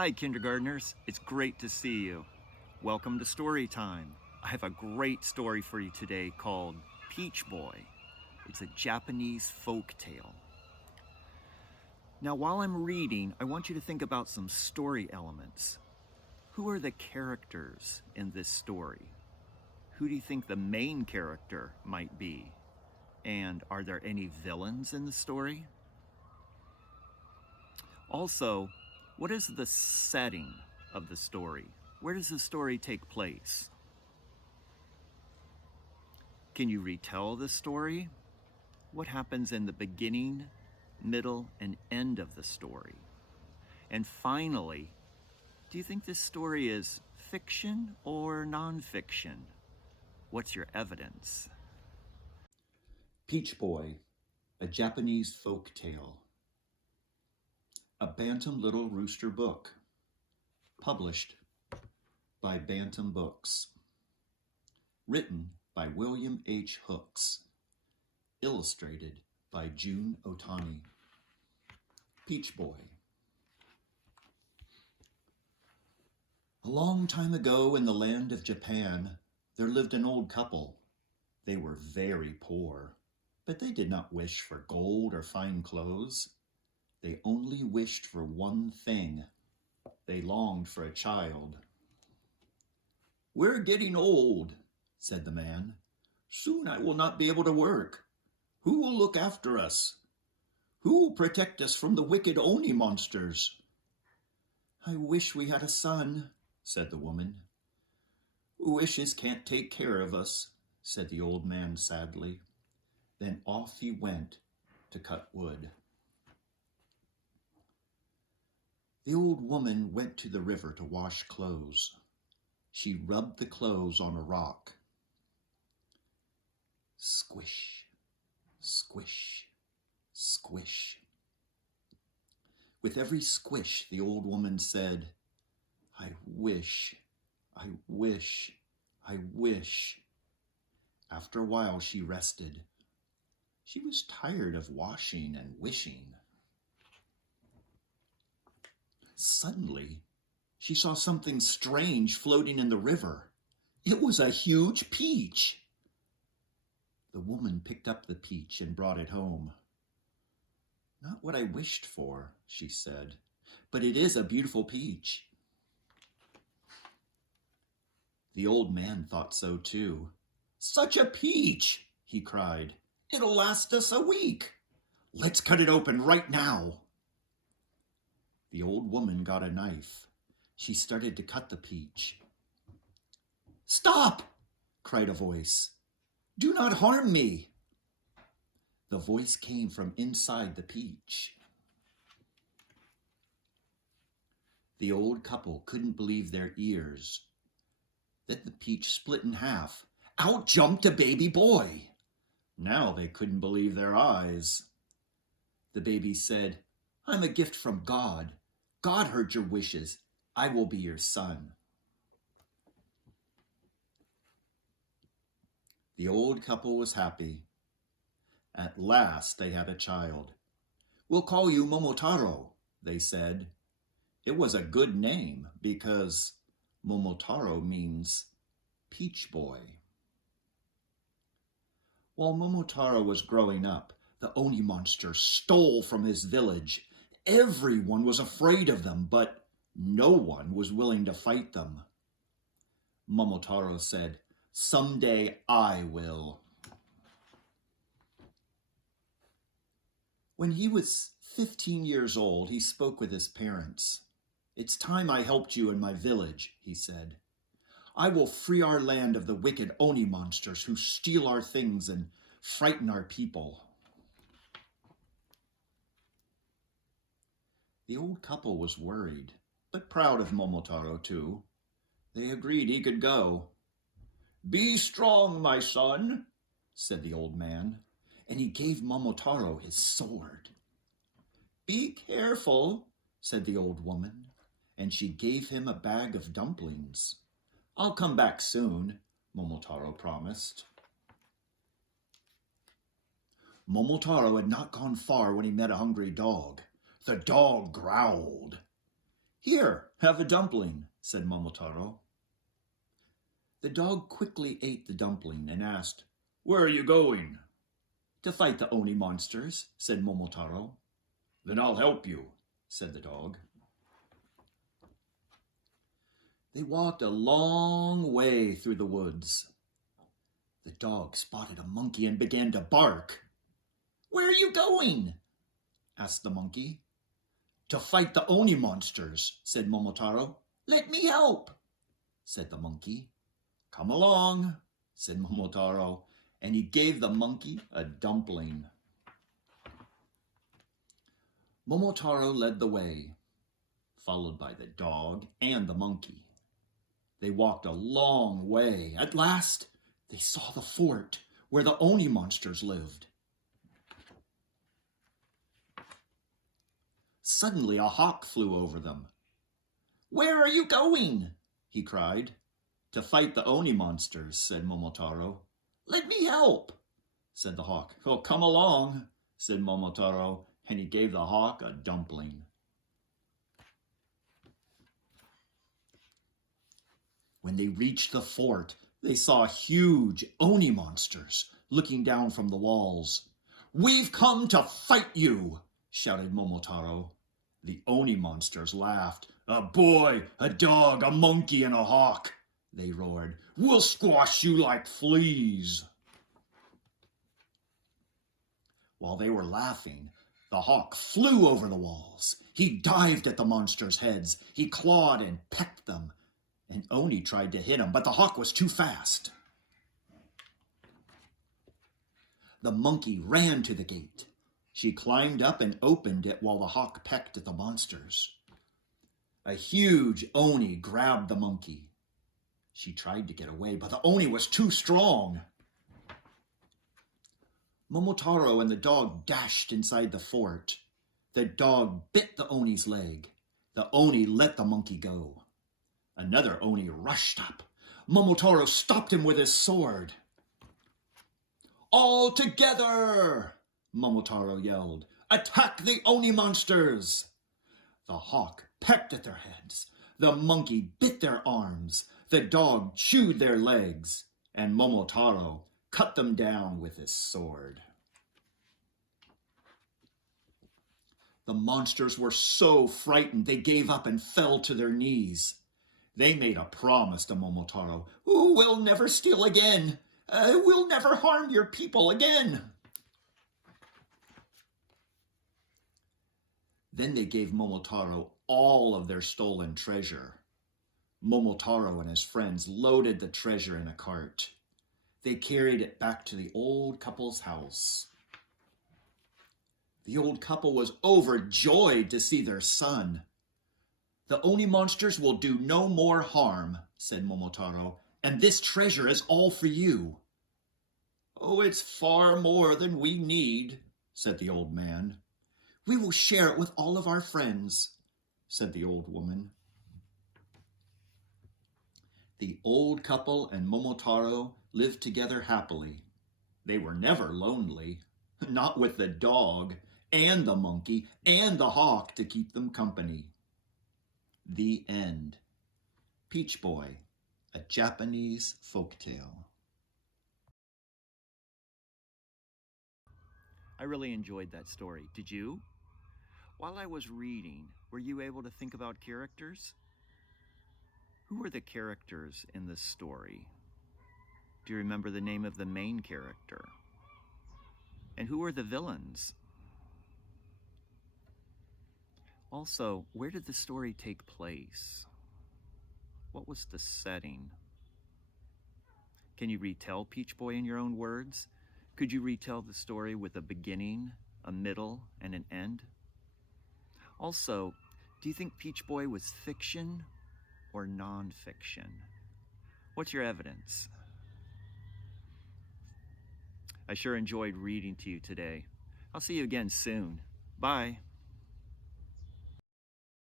Hi, kindergartners. It's great to see you. Welcome to Story Time. I have a great story for you today called Peach Boy. It's a Japanese folk tale. Now, while I'm reading, I want you to think about some story elements. Who are the characters in this story? Who do you think the main character might be? And are there any villains in the story? Also, what is the setting of the story? Where does the story take place? Can you retell the story? What happens in the beginning, middle, and end of the story? And finally, do you think this story is fiction or nonfiction? What's your evidence? Peach Boy, a Japanese folk tale. A Bantam Little Rooster book, published by Bantam Books. Written by William H. Hooks. Illustrated by June Otani. Peach Boy. A long time ago in the land of Japan, there lived an old couple. They were very poor, but they did not wish for gold or fine clothes. They only wished for one thing. They longed for a child. "We're getting old," said the man. "Soon I will not be able to work. Who will look after us? Who will protect us from the wicked Oni monsters?" "I wish we had a son," said the woman. "Wishes can't take care of us," said the old man sadly. Then off he went to cut wood. The old woman went to the river to wash clothes. She rubbed the clothes on a rock. Squish, squish, squish. With every squish, the old woman said, "I wish, I wish, I wish." After a while, she rested. She was tired of washing and wishing. Suddenly, she saw something strange floating in the river. It was a huge peach. The woman picked up the peach and brought it home. "Not what I wished for," she said, "but it is a beautiful peach." The old man thought so too. "Such a peach!" he cried. "It'll last us a week. Let's cut it open right now." The old woman got a knife. She started to cut the peach. "Stop!" cried a voice. "Do not harm me." The voice came from inside the peach. The old couple couldn't believe their ears. Then the peach split in half. Out jumped a baby boy. Now they couldn't believe their eyes. The baby said, "I'm a gift from God. God heard your wishes. I will be your son." The old couple was happy. At last they had a child. "We'll call you Momotaro," they said. It was a good name because Momotaro means Peach Boy. While Momotaro was growing up, the Oni monster stole from his village. Everyone was afraid of them, but no one was willing to fight them. Momotaro said, "Someday I will." When he was 15 years old, he spoke with his parents. "It's time I helped you in my village," he said. "I will free our land of the wicked Oni monsters who steal our things and frighten our people." The old couple was worried, but proud of Momotaro too. They agreed he could go. "Be strong, my son," said the old man, and he gave Momotaro his sword. "Be careful," said the old woman, and she gave him a bag of dumplings. "I'll come back soon," Momotaro promised. Momotaro had not gone far when he met a hungry dog. The dog growled. Here, have a dumpling, said Momotaro. The dog quickly ate the dumpling and asked, Where are you going? To fight the Oni monsters, said Momotaro. Then I'll help you, said the dog. They walked a long way through the woods. The dog spotted a monkey and began to bark. Where are you going? Asked the monkey. To fight the Oni monsters, said Momotaro. Let me help, said the monkey. Come along, said Momotaro, and he gave the monkey a dumpling. Momotaro led the way, followed by the dog and the monkey. They walked a long way. At last, they saw the fort where the Oni monsters lived. Suddenly, a hawk flew over them. Where are you going? He cried. To fight the Oni monsters, said Momotaro. Let me help, said the hawk. Oh, come along, said Momotaro, and he gave the hawk a dumpling. When they reached the fort, they saw huge Oni monsters looking down from the walls. We've come to fight you, shouted Momotaro. The Oni monsters laughed. A boy, a dog, a monkey, and a hawk, they roared. We'll squash you like fleas. While they were laughing, the hawk flew over the walls. He dived at the monsters' heads. He clawed and pecked them. And Oni tried to hit him, but the hawk was too fast. The monkey ran to the gate. She climbed up and opened it while the hawk pecked at the monsters. A huge Oni grabbed the monkey. She tried to get away, but the Oni was too strong. Momotaro and the dog dashed inside the fort. The dog bit the Oni's leg. The Oni let the monkey go. Another Oni rushed up. Momotaro stopped him with his sword. All together, Momotaro yelled. Attack the Oni monsters! The hawk pecked at their heads. The monkey bit their arms. The dog chewed their legs. And Momotaro cut them down with his sword. The monsters were so frightened they gave up and fell to their knees. They made a promise to Momotaro. We'll never steal again. We'll never harm your people again. Then they gave Momotaro all of their stolen treasure. Momotaro and his friends loaded the treasure in a cart. They carried it back to the old couple's house. The old couple was overjoyed to see their son. The Oni monsters will do no more harm, said Momotaro, and this treasure is all for you. Oh, it's far more than we need, said the old man. We will share it with all of our friends, said the old woman. The old couple and Momotaro lived together happily. They were never lonely, not with the dog and the monkey and the hawk to keep them company. The end. Peach Boy, a Japanese folktale. I really enjoyed that story. Did you? While I was reading, were you able to think about characters? Who are the characters in this story? Do you remember the name of the main character? And who are the villains? Also, where did the story take place? What was the setting? Can you retell Peach Boy in your own words? Could you retell the story with a beginning, a middle, and an end? Also, do you think Peach Boy was fiction or nonfiction? What's your evidence? I sure enjoyed reading to you today. I'll see you again soon. Bye.